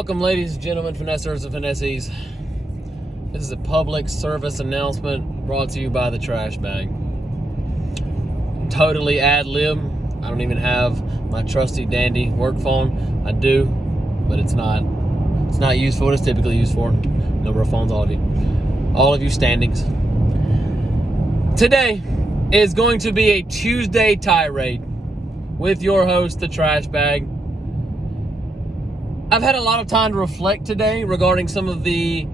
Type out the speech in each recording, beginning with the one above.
Welcome, ladies and gentlemen, finessers and finesses. This is a public service announcement brought to you by the Trash Bag. Totally ad lib. I don't even have my trusty dandy work phone. I do, but it's not used for what it's typically used for. Number of phones, all of you standings. Today is going to be a Tuesday tirade with your host, the Trash Bag. I've had a lot of time to reflect today regarding some of the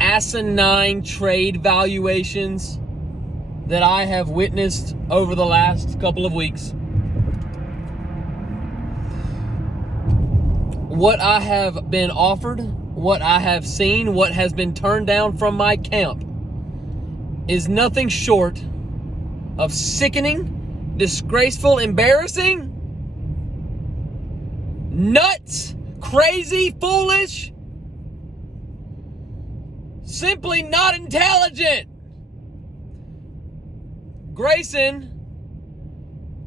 asinine trade valuations that I have witnessed over the last couple of weeks. What I have been offered, what I have seen, what has been turned down from my camp is nothing short of sickening, disgraceful, embarrassing, nuts, crazy, foolish, simply not intelligent. Grayson,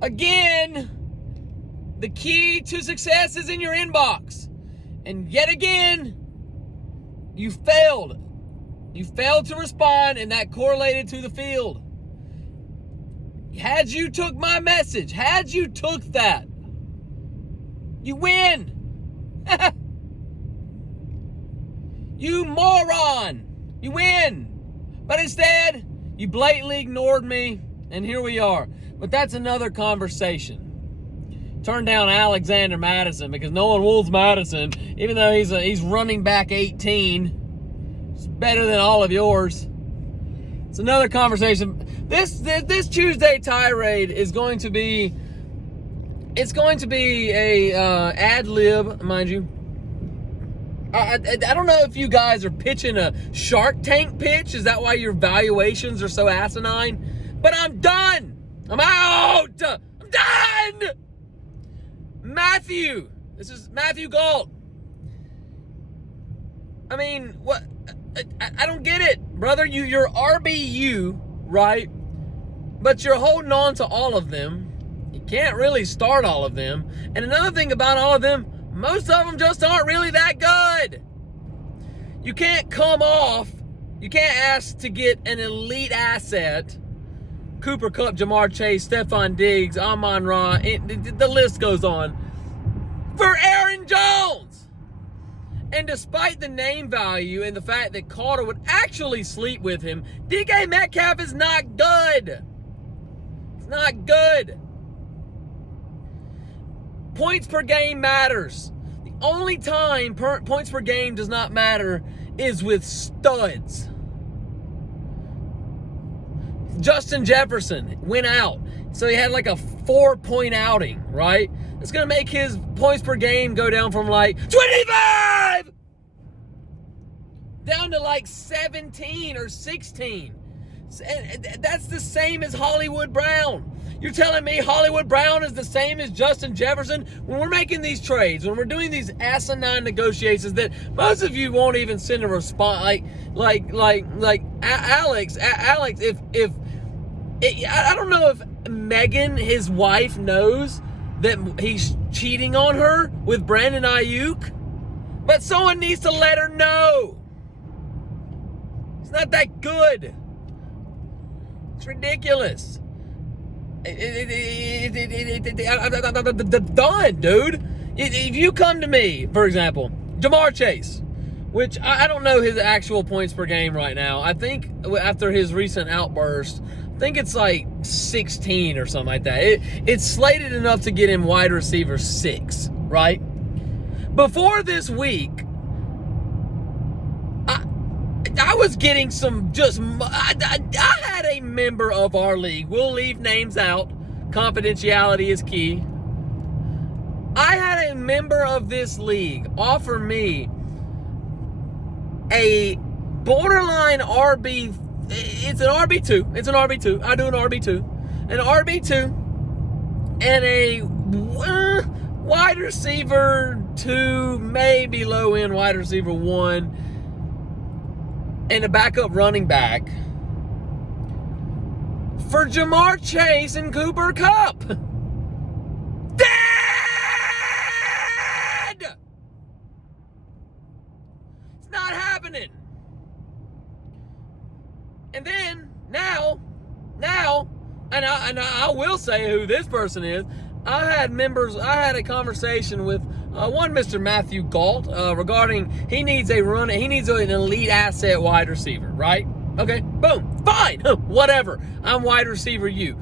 again, the key to success is in your inbox. And yet again, you failed. You failed to respond, and that correlated to the field. Had you took my message, had you took that, you win. You moron! You win! But instead, you blatantly ignored me, and here we are. But that's another conversation. Turn down Alexander Madison because no one rules Madison, even though he's running back 18. It's better than all of yours. It's another conversation. This Tuesday tirade is going to be. It's going to be a ad lib, mind you. I don't know if you guys are pitching a Shark Tank pitch. Is that why your valuations are so asinine? But I'm done. I'm out. I'm done. Matthew. This is Matthew Galt. I mean, what? I don't get it, brother. You're RBU, right? But you're holding on to all of them. You can't really start all of them. And another thing about all of them, most of them just aren't really that good. You can't come off. You can't ask to get an elite asset. Cooper Kupp, Jamar Chase, Stephon Diggs, Amon-Ra, the list goes on. For Aaron Jones. And despite the name value and the fact that Carter would actually sleep with him, DK Metcalf is not good. It's not good. Points per game matters. The only time points per game does not matter is with studs. Justin Jefferson went out, so he had like a 4-point outing, right? It's going to make his points per game go down from like 25 down to like 17 or 16. That's the same as Hollywood Brown. You're telling me Hollywood Brown is the same as Justin Jefferson? When we're making these trades, when we're doing these asinine negotiations that most of you won't even send a response, like Alex, if I don't know if Megan, his wife, knows that he's cheating on her with Brandon Ayuk, but someone needs to let her know. It's not that good. It's ridiculous. Done, dude. If you come to me, for example, Jamar Chase, which I don't know his actual points per game right now. I think after his recent outburst, I think it's like 16 or something like that. It's slated enough to get him wide receiver 6, right? Before this week, I was getting some I had a member of our league. We'll leave names out. Confidentiality is key. I had a member of this league offer me a borderline RB. It's an RB2. It's an RB2. I do an RB2. An RB2 and a wide receiver 2, maybe low end wide receiver 1. And a backup running back for Jamar Chase and Cooper Kupp. Dead! And then now, and I will say who this person is. I had a conversation with one Mr. Matthew Galt regarding he needs an elite asset wide receiver, right? Okay, boom, fine, whatever. I'm wide receiver you.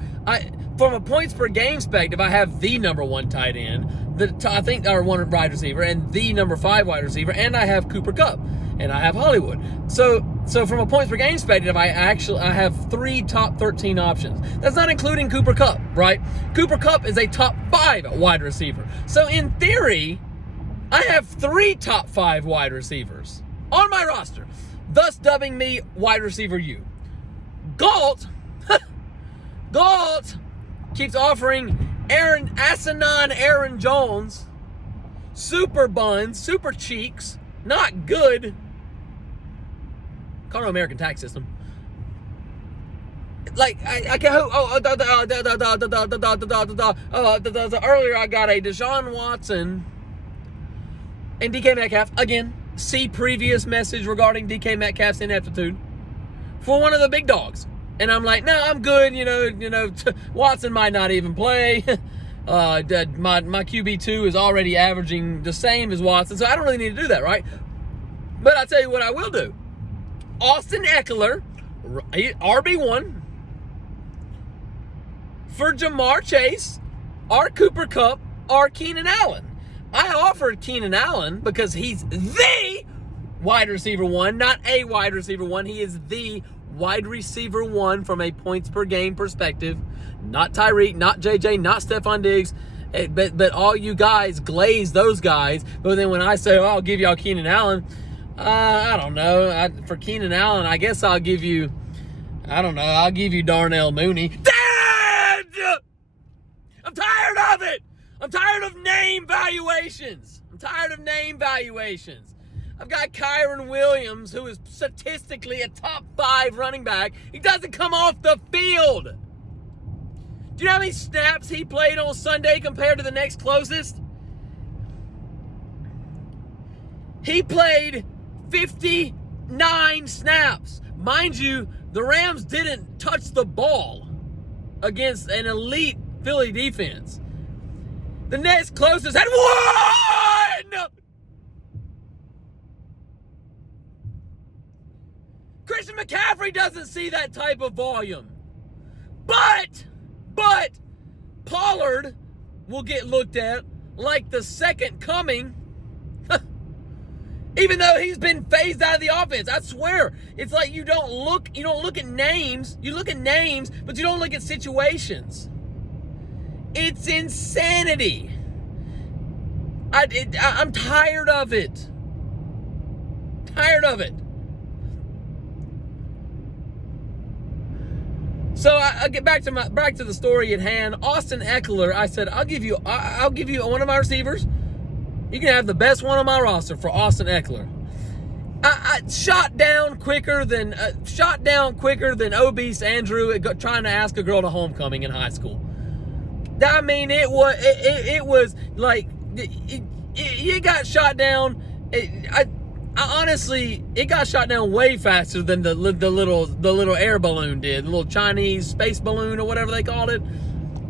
From a points per game perspective, I have the number 1 tight end, one wide receiver, and the number 5 wide receiver, and I have Cooper Kupp, and I have Hollywood. So from a points per game perspective, I have 3 top 13 options. That's not including Cooper Kupp, right? Cooper Kupp is a top 5 wide receiver. So in theory, I have 3 top 5 wide receivers on my roster, thus dubbing me wide receiver U. Galt keeps offering Aaron Jones, super buns, super cheeks, not good. Call it American tax system. Like I can't. Earlier I got a Deshaun Watson and DK Metcalf again. See previous message regarding DK Metcalf's ineptitude for one of the big dogs. And I'm like, no, I'm good. Watson might not even play. My QB2 is already averaging the same as Watson, so I don't really need to do that, right? But I'll tell you what I will do. Austin Eckler, RB1, for Jamar Chase, or Cooper Kupp, or Keenan Allen. I offered Keenan Allen because he's the wide receiver 1, not a wide receiver 1. He is the wide receiver 1 from a points per game perspective. Not Tyreek, not JJ, not Stephon Diggs. But all you guys glaze those guys. But then when I say, I'll give y'all Keenan Allen, I don't know. For Keenan Allen, I guess I'll give you, I'll give you Darnell Mooney. Dad! I'm tired of it. I'm tired of name valuations. I've got Kyron Williams, who is statistically a top 5 running back. He doesn't come off the field. Do you know how many snaps he played on Sunday compared to the next closest? He played 59 snaps. Mind you, the Rams didn't touch the ball against an elite Philly defense. The next closest had 1! Christian McCaffrey doesn't see that type of volume. But Pollard will get looked at like the second coming, even though he's been phased out of the offense. I swear, it's like you don't look at names. You look at names, but you don't look at situations. It's insanity. I'm tired of it. So I get back to the story at hand. Austin Eckler, I said, I'll give you one of my receivers. You can have the best one on my roster for Austin Eckler. I shot down quicker than obese Andrew trying to ask a girl to homecoming in high school. I mean, it was like it got shot down. Honestly, it got shot down way faster than the little air balloon did. The little Chinese space balloon or whatever they called it.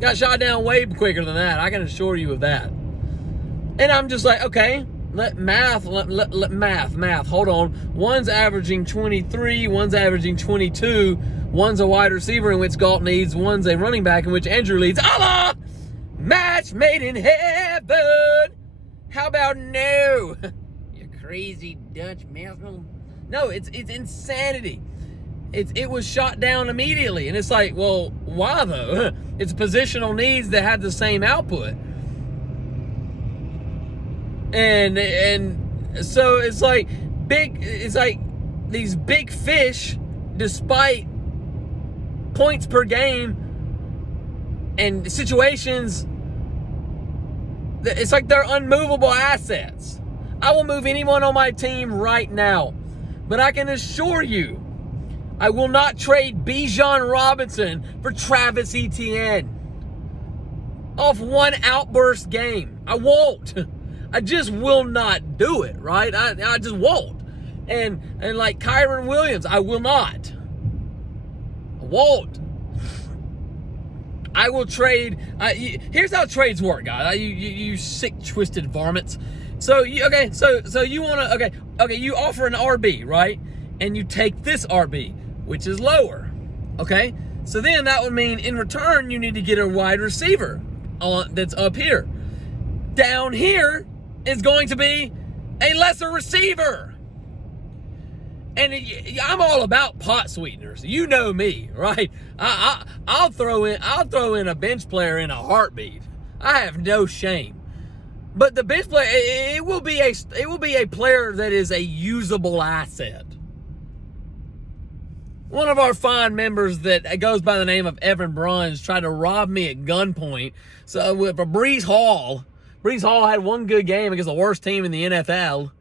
Got shot down way quicker than that. I can assure you of that. And I'm just like, okay, let math. Hold on. One's averaging 23. One's averaging 22. One's a wide receiver in which Galt needs. One's a running back in which Andrew leads. Allah! Match made in heaven. How about no? Crazy Dutch mouthful. No, it's insanity. It was shot down immediately, and it's like, well, why though? It's positional needs that have the same output, and so it's like these big fish, despite points per game and situations, it's like they're unmovable assets. I will move anyone on my team right now. But I can assure you, I will not trade Bijan Robinson for Travis Etienne off one outburst game. I won't. I just will not do it, right? I just won't. And like Kyron Williams, I will not. won't. I will trade. Here's how trades work, guys. You sick, twisted varmints. So you want to you offer an RB, right? And you take this RB, which is lower. Okay? So then that would mean in return you need to get a wide receiver that's up here. Down here is going to be a lesser receiver. And I'm all about pot sweeteners. You know me, right? I'll throw in a bench player in a heartbeat. I have no shame. But the bench player, it will be a player that is a usable asset. One of our fine members that goes by the name of Evan Bruns tried to rob me at gunpoint. So with Breece Hall had one good game against the worst team in the NFL.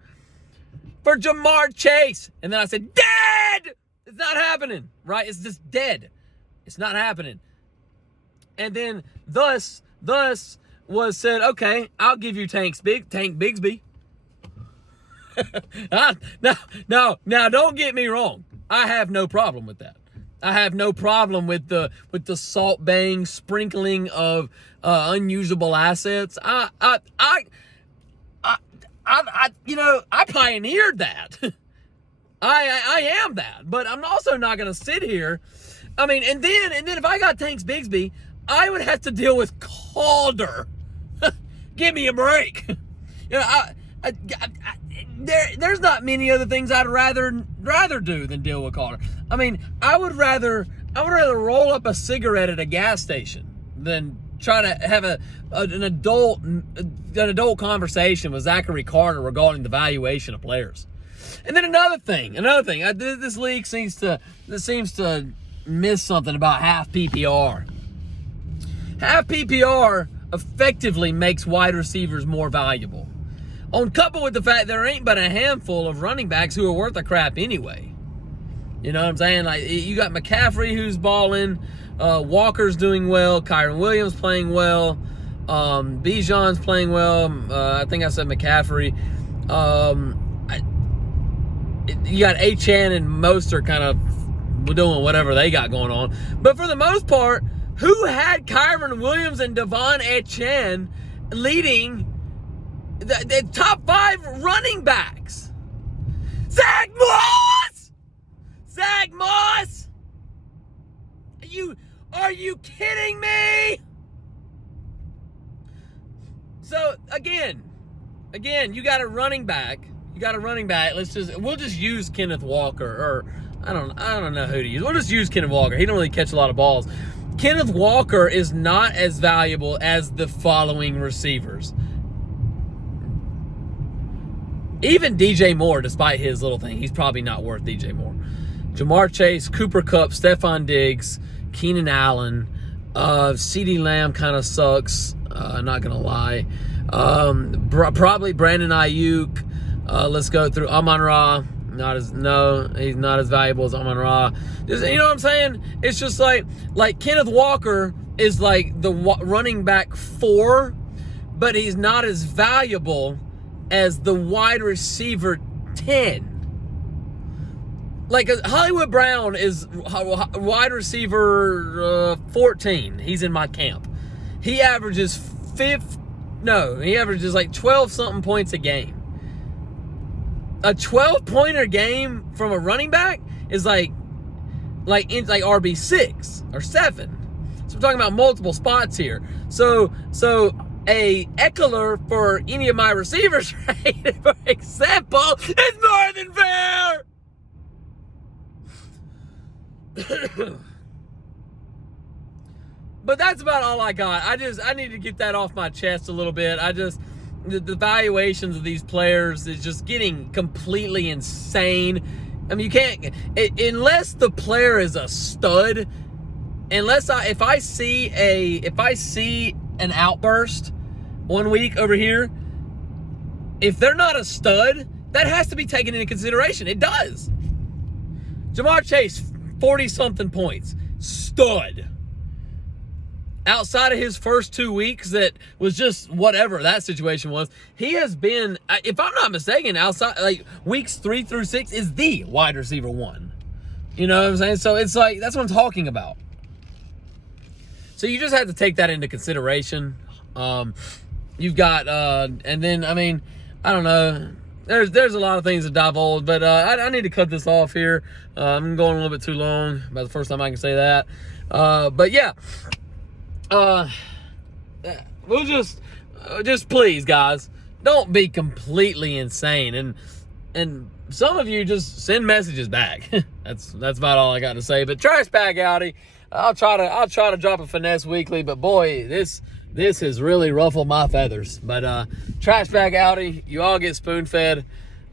For Jamar Chase. And then I said, dead! It's not happening, right? It's just dead. It's not happening. And then thus was said, okay, I'll give you Tank Bigsby. Now, don't get me wrong. I have no problem with that. I have no problem with the salt bang sprinkling of unusable assets. I pioneered that. I am that, but I'm also not going to sit here. I mean, and then if I got Tanks Bigsby, I would have to deal with Calder. Give me a break. There's not many other things I'd rather do than deal with Calder. I mean, I would rather roll up a cigarette at a gas station than try to have an adult conversation with Zachary Carter regarding the valuation of players. And then another thing. This league seems to miss something about half PPR. Half PPR effectively makes wide receivers more valuable. Coupled with the fact there ain't but a handful of running backs who are worth a crap anyway. You know what I'm saying? Like, you got McCaffrey who's balling. Walker's doing well. Kyron Williams playing well. Bijan's playing well. I think I said McCaffrey. You got Achane and Mostert kind of doing whatever they got going on. But for the most part, who had Kyron Williams and Devon Achane leading the top 5 running backs? Zach Moss! Are you kidding me? So again, you got a running back. We'll just use Kenneth Walker, or I don't know who to use. We'll just use Kenneth Walker. He don't really catch a lot of balls. Kenneth Walker is not as valuable as the following receivers. Even DJ Moore, despite his little thing, he's probably not worth DJ Moore. Jamar Chase, Cooper Kupp, Stephon Diggs, Keenan Allen, CeeDee Lamb kind of sucks. Not gonna lie. Probably Brandon Ayuk. Let's go through Amon-Ra. He's not as valuable as Amon-Ra. Just, you know what I'm saying? It's just like Kenneth Walker is like the running back 4, but he's not as valuable as the wide receiver 10. Like, Hollywood Brown is wide receiver 14. He's in my camp. He averages like 12-something points a game. A 12-pointer game from a running back is like RB6 or 7. So we're talking about multiple spots here. So a Eckler for any of my receivers, right, for example, is more than fair. But that's about all I got. I need to get that off my chest a little bit. The valuations of these players is just getting completely insane. I mean, you can't, unless the player is a stud, if I see an outburst one week over here, if they're not a stud, that has to be taken into consideration. It does. Jamar Chase, 40-something points. Stud. Outside of his first 2 weeks, that was just whatever that situation was, he has been, if I'm not mistaken, outside, like, weeks 3 through 6 is the wide receiver 1. You know what I'm saying? So it's like, that's what I'm talking about. So you just have to take that into consideration. You've got, and then, I mean, I don't know. There's a lot of things to divulge, but I need to cut this off here. I'm going a little bit too long. About the first time I can say that. But yeah, we'll just please, guys, don't be completely insane. And some of you just send messages back. That's about all I got to say. But trash bag Audi, I'll try to drop a finesse weekly. But boy, this has really ruffled my feathers. But trash bag Audi, you all get spoon fed.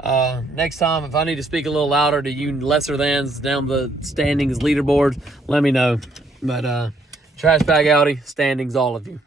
Next time, if I need to speak a little louder to you lesser thans down the standings leaderboard, let me know. But trash bag Audi, standings, all of you.